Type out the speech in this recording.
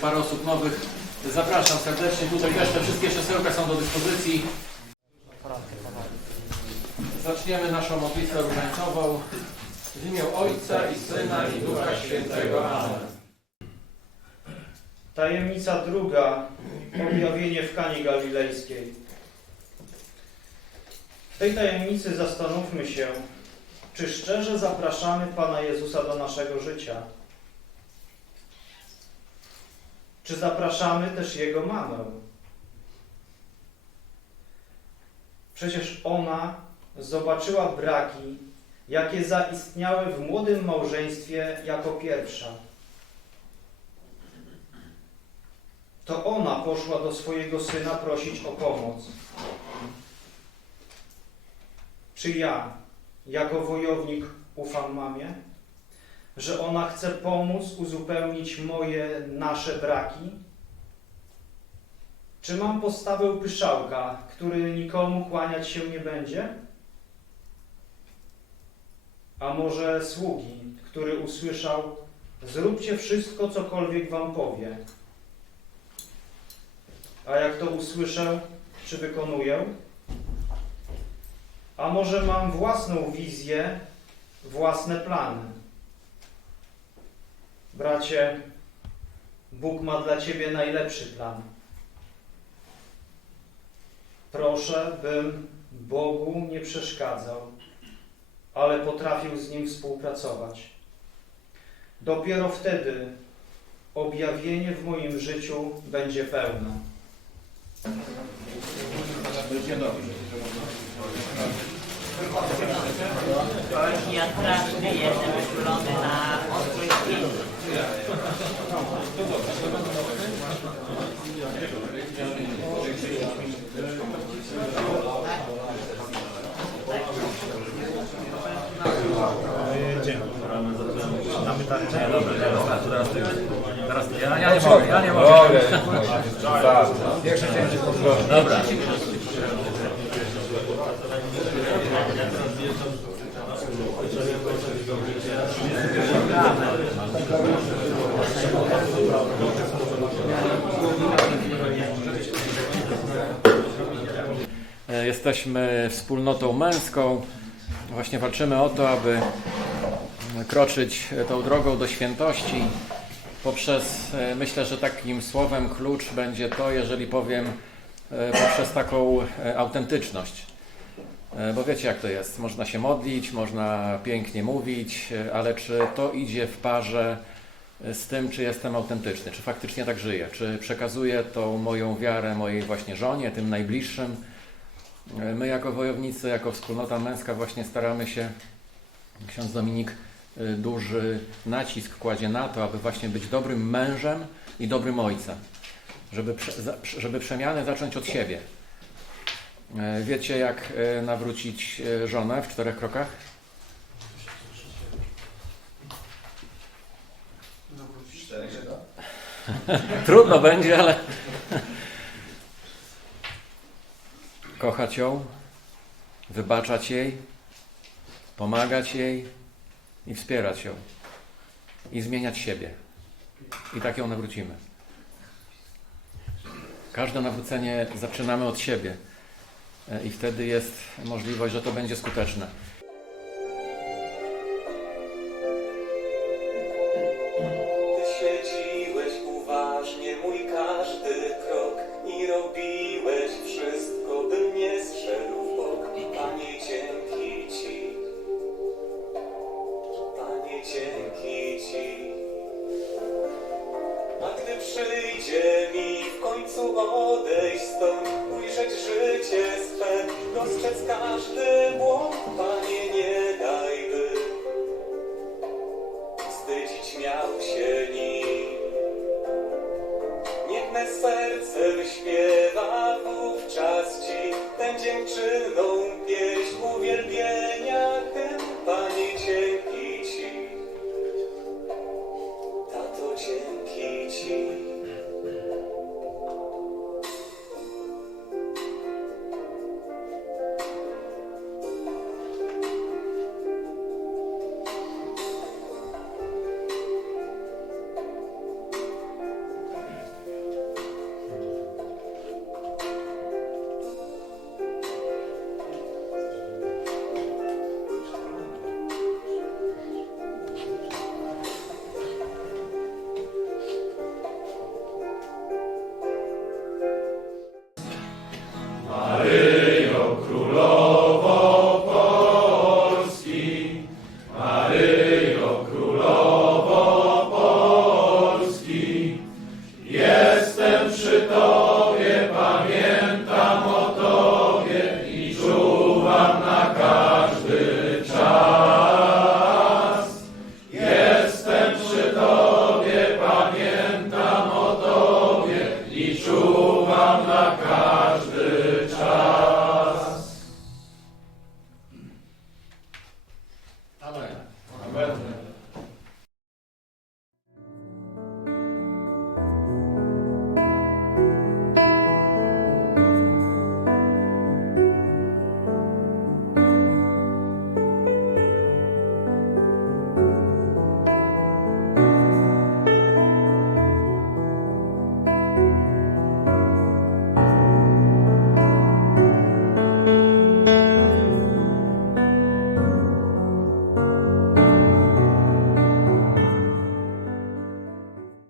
parę osób nowych. Zapraszam serdecznie. Tutaj też te wszystkie krzesełka są do dyspozycji. Zaczniemy naszą modlitwę różańcową. W imię Ojca i Syna i Ducha Świętego. Amen. Tajemnica druga. Objawienie w Kanie Galilejskiej. W tej tajemnicy zastanówmy się, czy szczerze zapraszamy Pana Jezusa do naszego życia. Czy zapraszamy też Jego mamę? Przecież ona zobaczyła braki, jakie zaistniały w młodym małżeństwie jako pierwsza. To ona poszła do swojego syna prosić o pomoc. Czy ja, jako wojownik, ufam mamie? Że ona chce pomóc uzupełnić moje, nasze braki? Czy mam postawę pyszałka, który nikomu kłaniać się nie będzie? A może sługi, który usłyszał: Zróbcie wszystko, cokolwiek wam powie. A jak to usłyszę, czy wykonuję? A może mam własną wizję, własne plany? Bracie, Bóg ma dla Ciebie najlepszy plan. Proszę, bym Bogu nie przeszkadzał, ale potrafił z Nim współpracować. Dopiero wtedy objawienie w moim życiu będzie pełne. Ja straszny jestem wyszulony na ostrój święty. Dobra. Jesteśmy wspólnotą męską. Właśnie walczymy o to, aby kroczyć tą drogą do świętości. Poprzez, e, myślę, że takim słowem klucz będzie to, jeżeli powiem, e, poprzez taką e, autentyczność. E, Bo wiecie, jak to jest. Można się modlić, można pięknie mówić, e, ale czy to idzie w parze e, z tym, czy jestem autentyczny, czy faktycznie tak żyję, czy przekazuję tą moją wiarę mojej właśnie żonie, tym najbliższym. E, My jako wojownicy, jako wspólnota męska właśnie staramy się, ksiądz Dominik y, duży nacisk kładzie na to, aby właśnie być dobrym mężem i dobrym ojcem, żeby, żeby przemianę zacząć od siebie. E, Wiecie, jak e, nawrócić e, żonę w czterech krokach? Trudno będzie, ale kochać ją, wybaczać jej, pomagać jej i wspierać ją. I zmieniać siebie. I tak ją nawrócimy. Każde nawrócenie zaczynamy od siebie. E, I wtedy jest możliwość, że to będzie skuteczne. przez każdy Of the God.